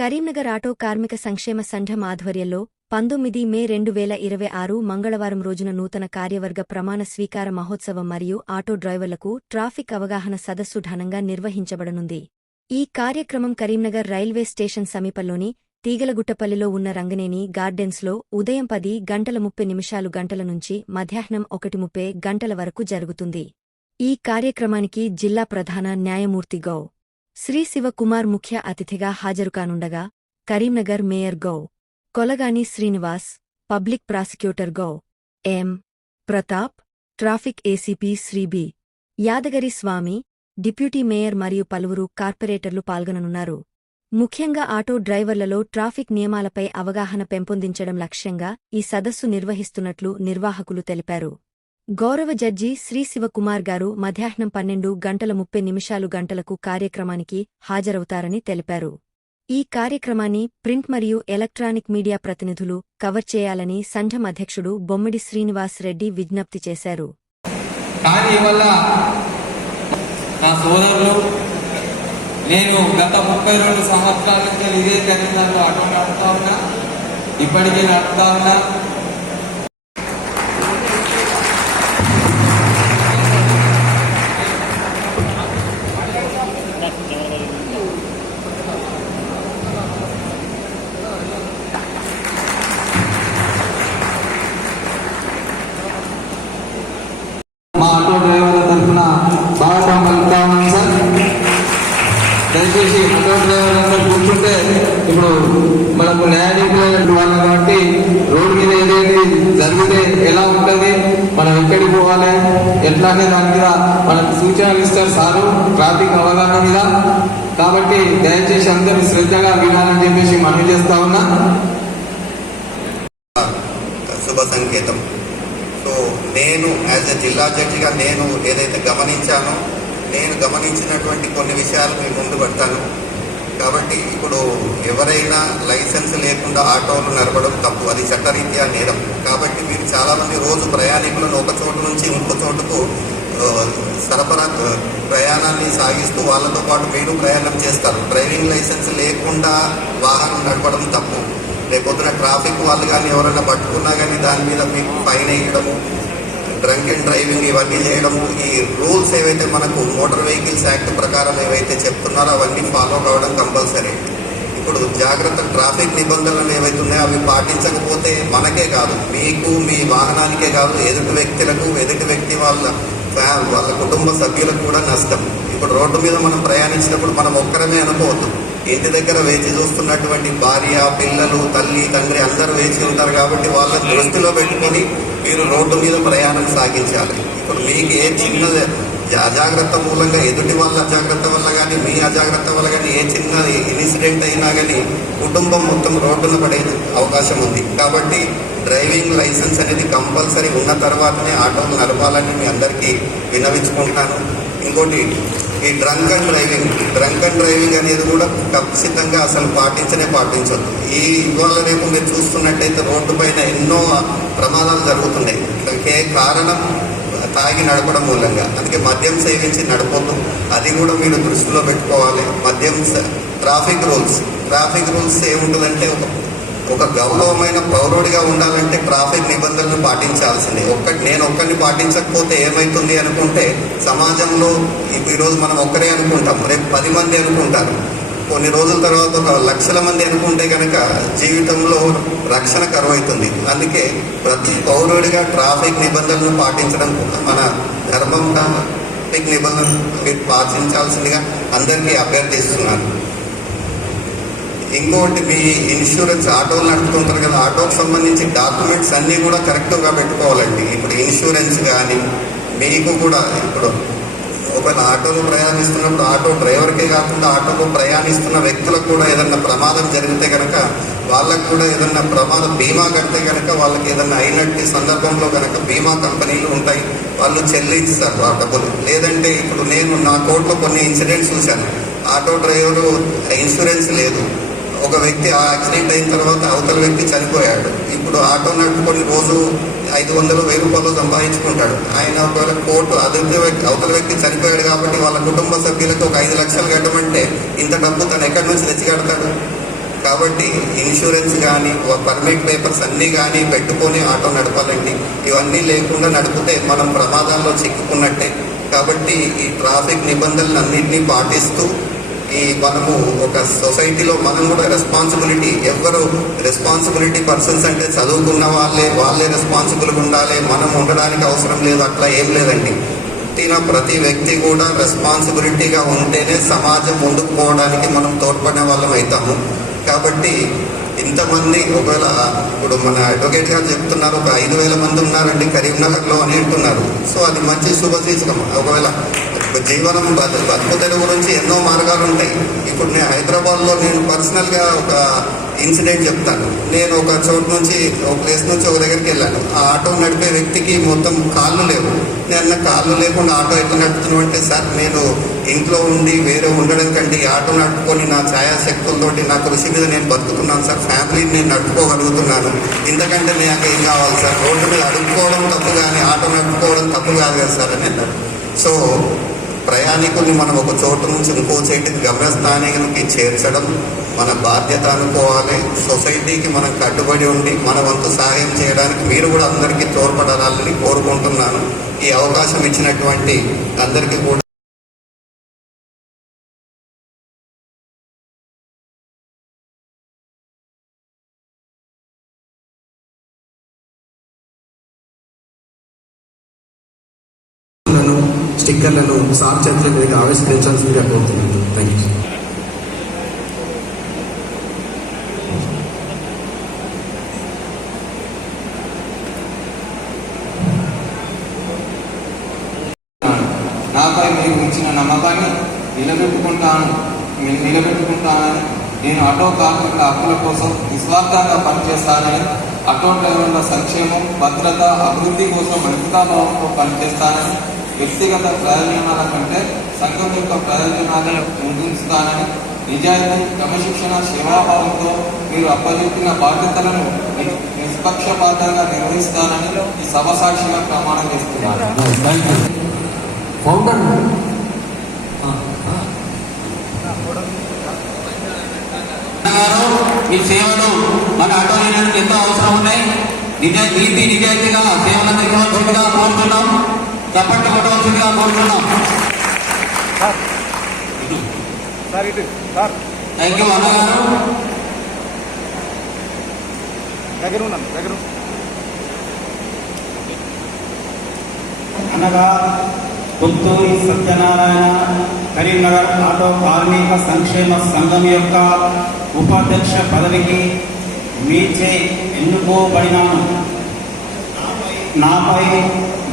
Karimnagar auto కార్మిక సంక్షేమ సంఘం ఆధ్వర్యంలో 19 మే 2026 మంగళవారం రోజున నూతన కార్యవర్గ ప్రమాణ స్వీకార మహోత్సవం మరియు ఆటో డ్రైవర్లకు ట్రాఫిక్ అవగాహన సదస్సు ఘనంగా నిర్వహించబడనుంది. ఈ కార్యక్రమం కరీంనగర్ రైల్వే స్టేషన్ సమీపంలోని తీగలగుట్టపల్లిలో ఉన్న రంగనేని గార్డెన్స్లో ఉదయం 10:30 గంటల నుంచి మధ్యాహ్నం 1:30 వరకు జరుగుతుంది. ఈ కార్యక్రమానికి జిల్లా ప్రధాన న్యాయమూర్తి గౌ. శ్రీ శివకుమార్ ముఖ్య అతిథిగా హాజరుకానుండగా కరీంనగర్ మేయర్ గౌ. కొలగాని శ్రీనివాస్, పబ్లిక్ ప్రాసిక్యూటర్ గౌ. M. Pratap, traffic ACP Shri B. Yadagiri Swamy, deputy mayor మరియు పలువురు కార్పొరేటర్లు పాల్గొననున్నారు. ముఖ్యంగా ఆటో డ్రైవర్లలో ట్రాఫిక్ నియమాలపై అవగాహన పెంపొందించడం లక్ష్యంగా ఈ సదస్సు నిర్వహిస్తున్నట్లు నిర్వాహకులు తెలిపారు. గౌరవ జడ్జి శ్రీ శివకుమార్ గారు మధ్యాహ్నం 12:30 కార్యక్రమానికి హాజరవుతారని తెలిపారు. ఈ కార్యక్రమాన్ని ప్రింట్ మరియు ఎలక్ట్రానిక్ మీడియా ప్రతినిధులు కవర్ చేయాలని సంఘం అధ్యక్షుడు బొమ్మిడి శ్రీనివాస్ రెడ్డి విజ్ఞప్తి చేశారు. నేను గత 32 సంవత్సరాల నుంచి ఇదే కరీంనగర్లో ఆటో నడుపుతా ఉన్నా, ఇప్పటికీ నడుపుతా ఉన్నా. మా ఆటో డ్రైవర్ల తరఫున బాగా పలుకుతా ఉన్నాను సార్. దయచేసి ఆటో డ్రైవర్లందరూ కూర్చుంటే ఇప్పుడు మనకు న్యాయాధికారులు వాళ్ళు కాబట్టి రోడ్డు మీద ఏదైతే జరిగితే ఎలా ఉంటుంది, మనం ఎక్కడికి పోవాలి, ఎట్లానే దాని మీద మనకు సూచనలు ఇస్తారు సారు ట్రాఫిక్ అవగాహన మీద. కాబట్టి దయచేసి అందరూ శ్రద్ధగా వినాలని చెప్పేసి మనవి చేస్తా ఉన్నా. శుభ సంకేతం. సో నేను యాజ్ ఎ జిల్లా జడ్జిగా నేను ఏదైతే గమనించానో, నేను గమనించినటువంటి కొన్ని విషయాలు మీ ముందు పెడతాను. కాబట్టి ఇప్పుడు ఎవరైనా లైసెన్స్ లేకుండా ఆటోలు నడపడం తప్పు, అది చట్టరీత్యా నేరం. కాబట్టి మీరు చాలామంది రోజు ప్రయాణికులను ఒక చోటు నుంచి ఇంకో చోటుకు సరఫరా ప్రయాణాన్ని సాగిస్తూ వాళ్ళతో పాటు మీరు ప్రయాణం చేస్తారు. డ్రైవింగ్ లైసెన్స్ లేకుండా వాహనం నడపడం తప్పు. రేపొద్దున ట్రాఫిక్ వాళ్ళు కానీ ఎవరైనా పట్టుకున్నా కానీ దాని మీద మీకు ఫైన్ వేయడము, డ్రంక్ అండ్ డ్రైవింగ్ ఇవన్నీ చేయడము, ఈ రూల్స్ ఏవైతే మనకు మోటార్ వెహికల్స్ యాక్ట్ ప్రకారం ఏవైతే చెప్తున్నారో అవన్నీ ఫాలో కావడం కంపల్సరీ. ఇప్పుడు జాగ్రత్త ట్రాఫిక్ నిబంధనలు ఏవైతే ఉన్నాయో అవి పాటించకపోతే మనకే కాదు, మీకు మీ వాహనానికే కాదు, ఎదుటి వ్యక్తులకు, ఎదుటి వ్యక్తి వాళ్ళ కుటుంబ సభ్యులకు కూడా నష్టం. ఇప్పుడు రోడ్డు మీద మనం ప్రయాణించినప్పుడు మనం ఒక్కరమే అనుకోవద్దు. ఇంటి దగ్గర వేచి చూస్తున్నటువంటి భార్య, పిల్లలు, తల్లి, తండ్రి అందరూ వేచి ఉంటారు. కాబట్టి వాళ్ళని దృష్టిలో పెట్టుకొని మీరు రోడ్డు మీద ప్రయాణం సాగించాలి. ఇప్పుడు మీకు ఏ చిన్న అజాగ్రత్త మూలంగా, ఎదుటి వాళ్ళ అజాగ్రత్త వల్ల కానీ మీ అజాగ్రత్త వల్ల కానీ ఏ చిన్న ఇన్సిడెంట్ అయినా కానీ కుటుంబం మొత్తం రోడ్డున పడే అవకాశం ఉంది. కాబట్టి డ్రైవింగ్ లైసెన్స్ అనేది కంపల్సరీ ఉన్న తర్వాతనే ఆటోలు నడపాలని మీ అందరికీ విన్నవించుకుంటాను. ఇంకోటి, ఈ డ్రంక్ అండ్ డ్రైవింగ్ అనేది కూడా ఖచ్చితంగా అసలు పాటించొద్దు. ఈ ఇవాళ రేపు మీరు చూస్తున్నట్టయితే రోడ్డు పైన ఎన్నో ప్రమాదాలు జరుగుతున్నాయి. దానికి కారణం తాగి నడపడం మూలంగా. అందుకే మద్యం సేవించి నడపొద్దు, అది కూడా మీరు దృష్టిలో పెట్టుకోవాలి. ట్రాఫిక్ రూల్స్ ఏముంటుందంటే ఒక గౌరవమైన పౌరుడిగా ఉండాలంటే ట్రాఫిక్ నిబంధనలు పాటించాల్సిందే. నేను ఒక్కరిని పాటించకపోతే ఏమవుతుంది అనుకుంటే సమాజంలో ఈరోజు మనం ఒక్కరే అనుకుంటాం, రేపు 10 మంది అనుకుంటారు, కొన్ని రోజుల తర్వాత 1 లక్షల మంది అనుకుంటే కనుక జీవితంలో రక్షణ కరువవుతుంది. అందుకే ప్రతి పౌరుడిగా ట్రాఫిక్ నిబంధనలను పాటించడం మన ధర్మం. ట్రాఫిక్ నిబంధనలు మీరు పాటించాల్సిందిగా అందరికీ అభ్యర్థిస్తున్నాను. ఇంకోటి, మీ ఇన్సూరెన్స్ ఆటోలు నడుపుతుంటారు కదా, ఆటోకి సంబంధించి డాక్యుమెంట్స్ అన్నీ కూడా కరెక్ట్గా పెట్టుకోవాలండి. ఇప్పుడు ఇన్సూరెన్స్ కానీ మీకు కూడా, ఇప్పుడు ఒకవేళ ఆటోలో ప్రయాణిస్తున్నప్పుడు ఆటో డ్రైవర్కే కాకుండా ఆటోలో ప్రయాణిస్తున్న వ్యక్తులకు కూడా ఏదన్నా ప్రమాదం జరిగితే కనుక వాళ్ళకు కూడా ఏదన్నా బీమా కడితే కనుక వాళ్ళకి ఏదన్నా అయినట్టు సందర్భంలో కనుక బీమా కంపెనీలు ఉంటాయి, వాళ్ళు చెల్లిస్తారు ఆ డబ్బులు. లేదంటే ఇప్పుడు నేను నా కోర్టులో కొన్ని ఇన్సిడెంట్స్ చూశాను. ఆటో డ్రైవరు ఇన్సూరెన్స్ లేదు, ఒక వ్యక్తి ఆ యాక్సిడెంట్ అయిన తర్వాత అవతల వ్యక్తి చనిపోయాడు. ఇప్పుడు ఆటో నడుపుకొని రోజు 500-1000 రూపాయలు సంపాదించుకుంటాడు. ఆయన ఒకవేళ కోర్టు అవతల వ్యక్తి చనిపోయాడు కాబట్టి వాళ్ళ కుటుంబ సభ్యులకు ఒక 5 లక్షలు కట్టమంటే ఇంత డబ్బు తను ఎక్కడి నుంచి తెచ్చి కడతాడు? కాబట్టి ఇన్సూరెన్స్ కానీ పర్మిట్ పేపర్స్ అన్నీ కానీ పెట్టుకొని ఆటో నడపాలండి. ఇవన్నీ లేకుండా నడిపితే మనం ప్రమాదాల్లో చిక్కుకున్నట్టే. కాబట్టి ఈ ట్రాఫిక్ నిబంధనలు అన్నింటినీ పాటిస్తూ మనము ఒక సొసైటీలో మనం కూడా రెస్పాన్సిబిలిటీ, ఎవరు రెస్పాన్సిబిలిటీ పర్సన్స్ అంటే చదువుకున్న వాళ్ళే రెస్పాన్సిబుల్గా ఉండాలి, మనం ఉండడానికి అవసరం లేదు, అట్లా ఏం లేదండి. ప్రతి వ్యక్తి కూడా రెస్పాన్సిబిలిటీగా ఉంటేనే సమాజం ముందుకు పోవడానికి మనం తోడ్పడే వాళ్ళం అవుతాము. కాబట్టి ఇంతమంది, ఒకవేళ ఇప్పుడు మన అడ్వకేట్ గారు చెప్తున్నారు ఒక 5,000 మంది ఉన్నారండి కరీంనగర్లో అని అంటున్నారు. సో అది మంచి శుభసూచకం. ఒకవేళ జీవనం బతుకు తెరువు గురించి ఎన్నో మార్గాలు ఉంటాయి. ఇప్పుడు నేను హైదరాబాద్లో నేను పర్సనల్గా ఒక ఇన్సిడెంట్ చెప్తాను. నేను ఒక చోటు నుంచి, ఒక ప్లేస్ నుంచి ఒక దగ్గరికి వెళ్ళాను. ఆ ఆటో నడిపే వ్యక్తికి మొత్తం కాళ్ళు లేవు. నేను కాళ్ళు లేకుండా ఆటో ఎట్లా నడుపుతున్నావు అంటే, సార్ నేను ఇంట్లో ఉండి వేరే ఉండడం కంటే ఆటో నడుపుకొని నా ఛాయాశక్తులతోటి నా కృషి మీద నేను బతుకుతున్నాను సార్, ఫ్యామిలీని నేను నడుపుకోగలుగుతున్నాను, ఇంతకంటే నాకు ఏం కావాలి సార్, రోడ్డు మీద అడుక్కోవడం తప్పు కానీ ఆటో నడుపుకోవడం తప్పు కాదు కదా సార్ అని అన్నారు. సో ప్రయాణికుల్ని మనం ఒక చోటు నుంచి ఇంకో చోటికి గమ్యస్థానానికి చేర్చడం మన బాధ్యత అనుకోవాలి. సొసైటీకి మనం కట్టుబడి ఉండి మన వంతు సహాయం చేయడానికి మీరు కూడా అందరికీ తోడ్పడాలని కోరుకుంటున్నాను. ఈ అవకాశం ఇచ్చినటువంటి అందరికీ కూడా స్టిక్కర్లను సార్ చేతుల మీద ఆవిష్కరించాల్సిందిగా కోరుతున్నాను. Thank you. నాపై మీరు ఇచ్చిన నమ్మకాన్ని నిలబెట్టుకుంటానని, నేను ఆటో కార్మికుల హక్కుల కోసం నిస్వార్థంగా పనిచేస్తానని, ఆటో డ్రైవర్ల సంక్షేమం, భద్రత, అభివృద్ధి కోసం అంకితాభావంతో పనిచేస్తానని, వ్యక్తిగత ప్రయోజనాల కంటే సంఘం యొక్క ప్రయోజనాలను ముందుంచుతానని, నిజాయితీ, క్రమశిక్షణ, సేవాభావంతో మీరు అప్పచెప్పిన బాధ్యతలను నిష్పక్షపాతంగా నిర్వహిస్తానని ఈ సభ సాక్షిగా ప్రమాణం చేస్తున్నాను. మీ సేవలు మన ఆటో యూనియన్కి ఎంతో అవసరం ఉన్నాయి. నీతి నిజాయితీగా సేవలు అందించవలసిందిగా కోరుతున్నాం. చప్పట్లు కొట్టవలసిందిగా కోరుతున్నాం. థ్యాంక్ యూ అన్నగారు. అనగా పుత్తూరి సత్యనారాయణ కరీంనగర్ ఆటో కార్మిక సంక్షేమ సంఘం యొక్క ఉపాధ్యక్ష పదవికి మీచే ఎన్నుకోబడినాను. నాపై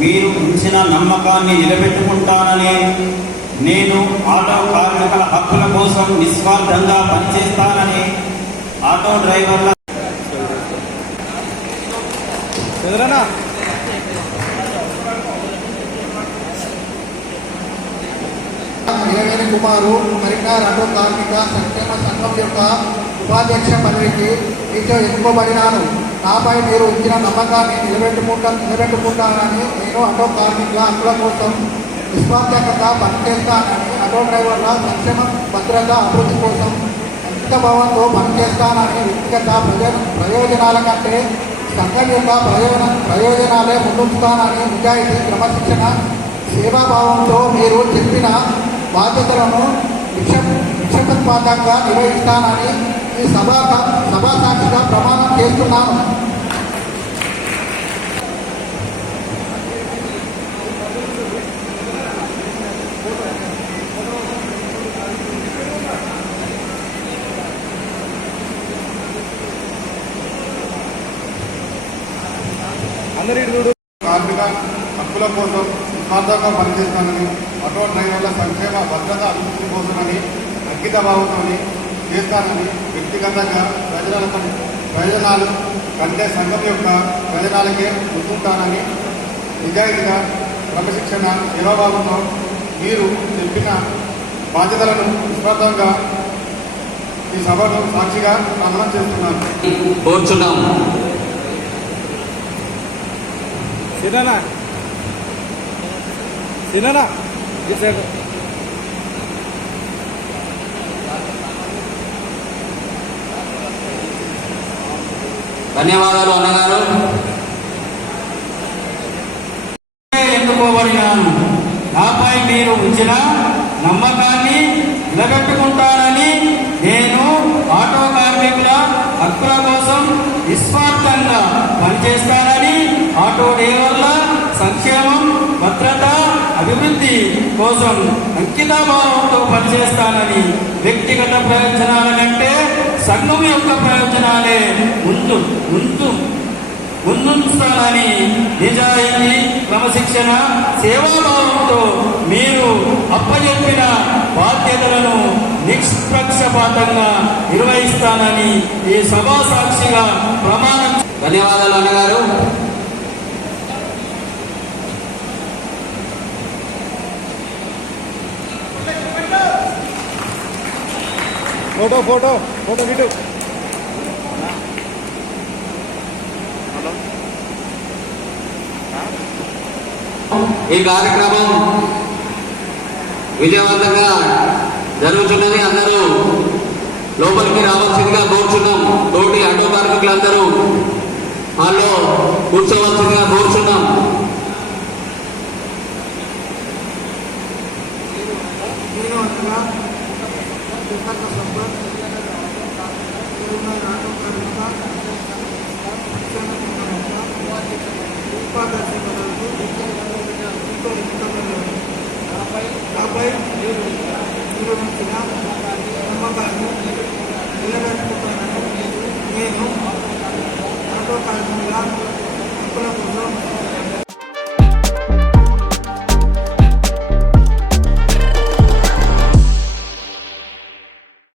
మీరు ఉంచిన నమ్మకాన్ని నిలబెట్టుకుంటానని, నేను ఆటో కార్మికుల హక్కుల కోసం నిస్వార్థంగా పనిచేస్తానని, ఆటో డ్రైవర్ల ఇరవేని కుమారు కరీంనగర్ ఆటో కార్మిక సంక్షేమ సంఘం యొక్క ఉపాధ్యక్ష పదవికి మీతో ఎన్నుకోబడినాను. నాపై మీరు ఇచ్చిన నమ్మకాన్ని నిలబెట్టుకుంటానని, నేను ఆటో కార్మికుల హక్కుల కోసం నిస్వార్థంగా పనిచేస్తానని, ఆటో డ్రైవర్ల సంక్షేమ, భద్రత, అభివృద్ధి కోసం అంకితభావంతో పనిచేస్తానని, వ్యక్తిగత ప్రయోజనాల కంటే సంఘం యొక్క ప్రయోజనాలే ముందుంచుతానని, నిజాయితీ, క్రమశిక్షణ, సేవాభావంతో మీరు చెప్పిన బాధ్యతలను నిక్షేపపాతంగా నిర్వహిస్తానని ఈ సభా సాక్షిగా ప్రమాణం చేస్తున్నాను. కార్మిక హక్కుల కోసం స్వార్థంగా పనిచేస్తానని, ఆటో డ్రైవర్ల సంక్షేమ, భద్రత, అభివృద్ధి కోసమని అంకితభావంతో చేస్తానని, వ్యక్తిగతంగా ప్రయోజనాలు కంటే సంఘం యొక్క ప్రయోజనాలకే ముందుంటానని, నిజాయితీగా, క్రమశిక్షణ, సేవాభావంతో మీరు చెప్పిన బాధ్యతలను నిస్వార్థంగా ఈ సభను సాక్షిగా ప్రమాణం చేస్తున్నాను. కోరుచున్నాము. ధన్యవాదాలు అన్నగారు. ఎన్నుకోబడినాను. నాపై మీరు ఉంచిన నమ్మకాన్ని నిలబెట్టుకుంటానని నేను ఆటో కార్మికుల హక్కుల కోసం నిస్వార్థంగా పనిచేస్తానని ఆటో డ్రైవర్ల సంక్షేమం, భద్రత, అభివృద్ధి కోసం అంకితభావంతో పనిచేస్తానని వ్యక్తిగత ప్రయోజనాల కంటే సంఘం యొక్క ప్రయోజనాలే ముందుంచాలని నిజాయితీ, క్రమశిక్షణ, సేవాభావంతో మీరు అప్పచెప్పిన బాధ్యతలను నిష్పక్షపాతంగా నిర్వహిస్తానని ఈ సభా సాక్షిగా ప్రమాణం. ధన్యవాదాలు అన్నగారు. Photo photo photo video. ఈ కార్యక్రమం విజయవంతంగా జరుగుతున్నది. అందరూ లోపలికి రావాల్సిందిగా కోరుచున్నాం. తోటి ఆటో కార్మికులందరూ హాల్లో కూర్చోవలసిందిగా కోరుచున్నాం. నాపై